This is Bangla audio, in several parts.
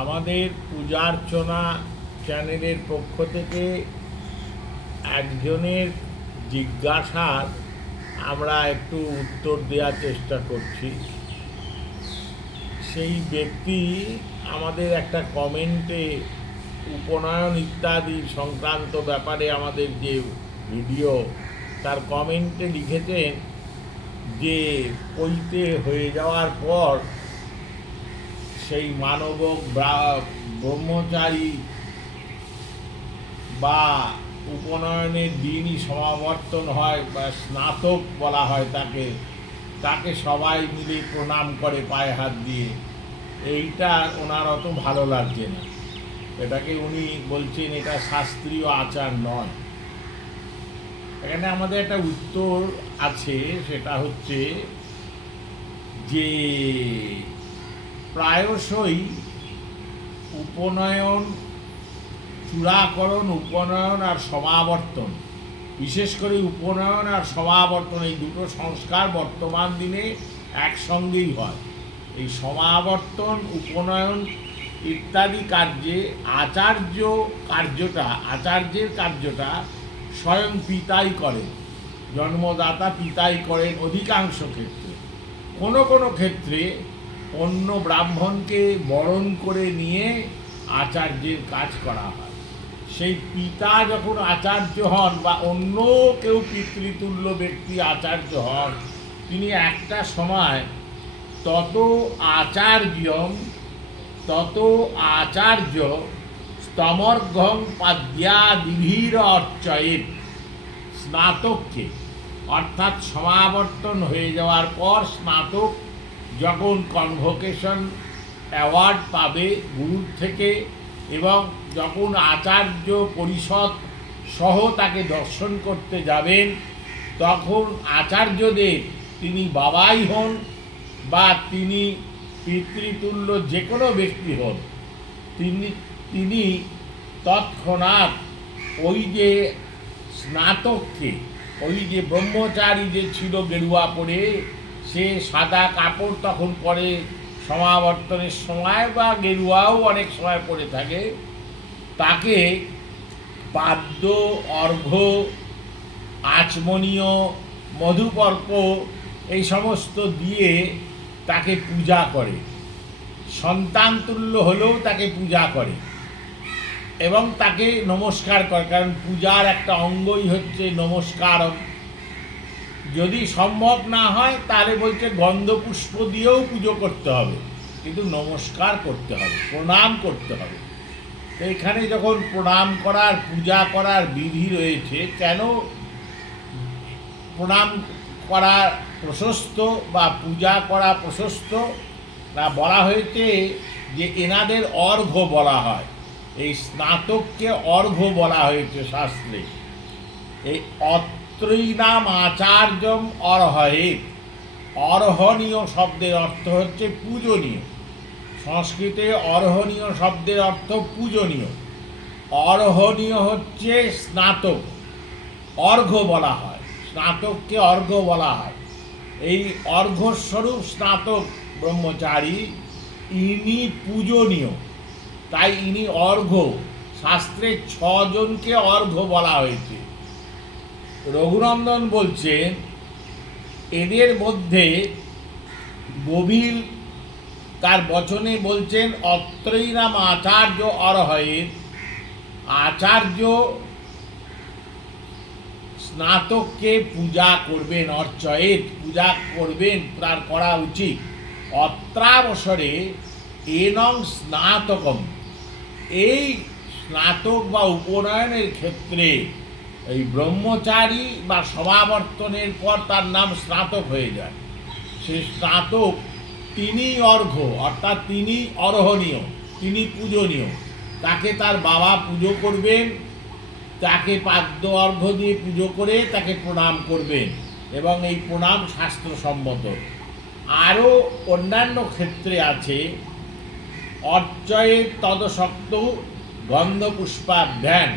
আমাদের পূজার্চনা চ্যানেলের পক্ষ থেকে একজনের জিজ্ঞাসার আমরা একটু উত্তর দেওয়ার চেষ্টা করছি। সেই ব্যক্তি আমাদের একটা কমেন্টে উপনয়ন ইত্যাদি সংক্রান্ত ব্যাপারে আমাদের যে ভিডিও তার কমেন্টে লিখেছেন যে পৈতে হয়ে যাওয়ার পর সেই মানবক ব্রহ্মচারী বা উপনয়নের দিনই সমাবর্তন হয় বা স্নাতক বলা হয় তাকে, তাকে সবাই মিলে প্রণাম করে পায়ে হাত দিয়ে। এইটা ওনার অত ভালো লাগছে না। এটাকে উনি বলছেন এটা শাস্ত্রীয় আচার নয়। এখানে আমাদের একটা উত্তর আছে, সেটা হচ্ছে যে প্রায়শই উপনয়ন, চূড়াকরণ, উপনয়ন আর সমাবর্তন, বিশেষ করে উপনয়ন আর সমাবর্তন, এই দুটো সংস্কার বর্তমান দিনে একসঙ্গেই হয়। এই সমাবর্তন, উপনয়ন ইত্যাদি কার্যে আচার্যের কার্যটা স্বয়ং পিতাই করেন, জন্মদাতা পিতাই করেন অধিকাংশ ক্ষেত্রে। কোনো কোনো ক্ষেত্রে অন্য ব্রাহ্মণকে বরণ করে নিয়ে আচার্যের কাজ করা হয়। সেই পিতা যখন আচার্য হন বা অন্য কেউ পিতৃতুল্য ব্যক্তি আচার্য হন, তিনি একটা সময় তত আচার্য স্তমর্ঘং পাদ্যাদিভির অর্চয়েত, স্নাতককে, অর্থাৎ সমাবর্তন হয়ে যাওয়ার পর স্নাতক যখন কনভোকেশন অ্যাওয়ার্ড পাবে গুরুর থেকে এবং যখন আচার্য পরিষদ সহ তাকে দর্শন করতে যাবেন, তখন আচার্যদের তিনি বাবাই হন বা তিনি পিতৃতুল্য যে কোনো ব্যক্তি হন, তিনি তৎক্ষণাৎ ওই যে স্নাতককে, ওই যে ব্রহ্মচারী যে ছিল গেরুয়া পরে, সে সাদা কাপড় তখন পরে সমাবর্তনের সময় বা গেরুয়াও অনেক সময় পরে থাকে, তাকে পাদ্য, অর্ঘ্য, আচমনীয়, মধুপর্ক এই সমস্ত দিয়ে তাকে পূজা করে। সন্তান তুল্য হলেও তাকে পূজা করে এবং তাকে নমস্কার করে, কারণ পূজার একটা অঙ্গই হচ্ছে নমস্কার। যদি সম্ভব না হয় তাহলে বলছে গন্ধপুষ্প দিয়েও পুজো করতে হবে, কিন্তু নমস্কার করতে হবে, প্রণাম করতে হবে। তো এখানে যখন প্রণাম করার, পূজা করার বিধি রয়েছে, কেন প্রণাম করা প্রশস্ত বা পূজা করা প্রশস্ত না, বলা হয়েছে যে এনাদের অর্ঘ্য বলা হয়, এই স্নাতককে অর্ঘ্য বলা হয়েছে শাস্ত্রে। এই অত্রৈনাম আচার্যম অর্হয়েত, অর্হনীয় শব্দের অর্থ হচ্ছে পূজনীয়। সংস্কৃতে অর্হনীয় শব্দের অর্থ পূজনীয়। অর্হনীয় হচ্ছে স্নাতক, অর্ঘ্য বলা হয়, স্নাতককে অর্ঘ্য বলা হয়। এই অর্ঘ্যস্বরূপ স্নাতক ব্রহ্মচারী, ইনি পূজনীয়, তাই ইনি অর্ঘ্য। শাস্ত্রে 6 জনকে অর্ঘ্য বলা হয়েছে। রঘুনন্দন বলছেন এদের মধ্যে গভীর তার বচনে বলছেন অত্রৈনাম আচার্য অর্হয়েত, আচার্য স্নাতককে পূজা করবেন, অর্চয়েত পূজা করবেন, তার করা উচিত। অত্রাবসরে এনং স্নাতকম, এই স্নাতক বা উপনয়নের ক্ষেত্রে এই ব্রহ্মচারী বা সমাবর্তনের পর তার নাম স্নাতক হয়ে যায়। সেই স্নাতক তিনি অর্ঘ্য, অর্থাৎ তিনি অর্হনীয়, তিনি পূজনীয়। তাকে তার বাবা পুজো করবেন, তাকে পাদ্য অর্ঘ্য দিয়ে পুজো করে তাকে প্রণাম করবেন এবং এই প্রণাম শাস্ত্রসম্মত। আরও অন্যান্য ক্ষেত্রে আছে অর্চয়ে তদশক্ত গন্ধপুষ্পাভ্যান,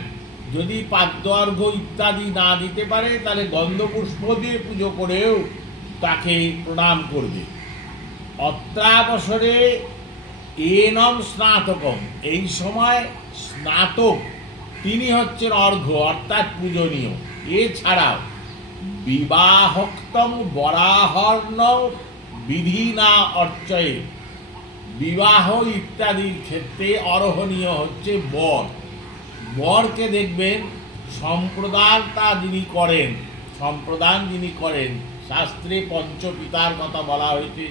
যদি পাদ্য অর্ঘ্য ইত্যাদি না দিতে পারে তাহলে গন্ধপুষ্প দিয়ে পুজো করেও তাকে প্রণাম করবে। অত্রাবসরে এনম স্নাতকম, এই সময় স্নাতক তিনি হচ্ছেন অর্ঘ্য অর্থাৎ পূজনীয়। এছাড়াও বিবাহক্তম বরাহর্ণ বিধি না অর্চয়ে, বিবাহ ইত্যাদির ক্ষেত্রে অরহণীয় হচ্ছে বর। বরকে দেখবেন সম্প্রদানটা যিনি করেন, সম্প্রদান যিনি করেন, শাস্ত্রে পঞ্চপিতার কথা বলা হয়েছে।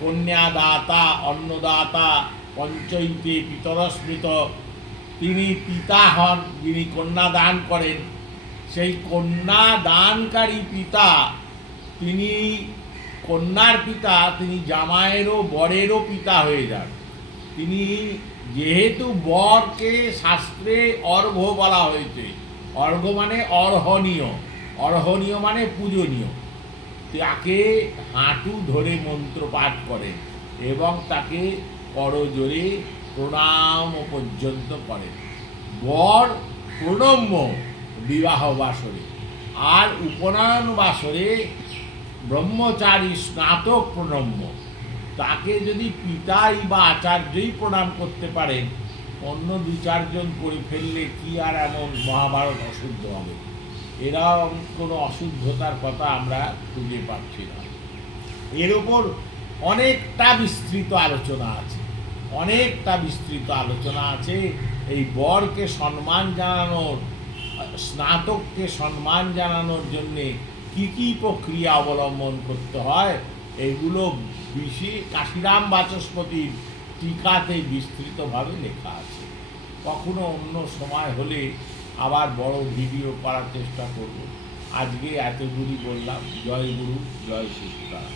কন্যাদাতা, অন্নদাতা, পঞ্চৈতে পিতরস্মৃত, তিনি পিতা হন যিনি কন্যা দান করেন। সেই কন্যা দানকারী পিতা, তিনি কন্যার পিতা, তিনি জামাইয়েরও বরেরও পিতা হয়ে যান। তিনি যেহেতু বরকে শাস্ত্রে অর্ঘ্য বলা হয়েছে, অর্ঘ্য মানে অর্হণীয়, অর্হণীয় মানে পূজনীয়, তাকে হাঁটু ধরে মন্ত্র পাঠ করেন এবং তাকে করজোড়ে প্রণাম পর্যন্ত করেন। বর প্রণম্য বিবাহ বাসরে, আর উপনয়ন বাসরে ব্রহ্মচারী স্নাতক প্রণম্য। তাকে যদি পিতাই বা আচার্যই প্রণাম করতে পারেন, অন্য দু চারজন করে ফেললে কি আর এমন মহাভারত অশুদ্ধ হবে? এরকম কোনো অশুদ্ধতার কথা আমরা খুঁজে পাচ্ছি না। এর ওপর অনেকটা বিস্তৃত আলোচনা আছে, অনেকটা বিস্তৃত আলোচনা আছে। এই বরকে সম্মান জানানোর, স্নাতককে সম্মান জানানোর জন্যে কি কি প্রক্রিয়া অবলম্বন করতে হয়, এগুলো কাশিরাম বাচস্পতির টিকাতে বিস্তৃতভাবে লেখা আছে। কখনো অন্য সময় হলে আবার বড় ভিডিও করার চেষ্টা করব। আজকে এতগুলি বললাম। জয় গুরু, জয় শিষ্টার।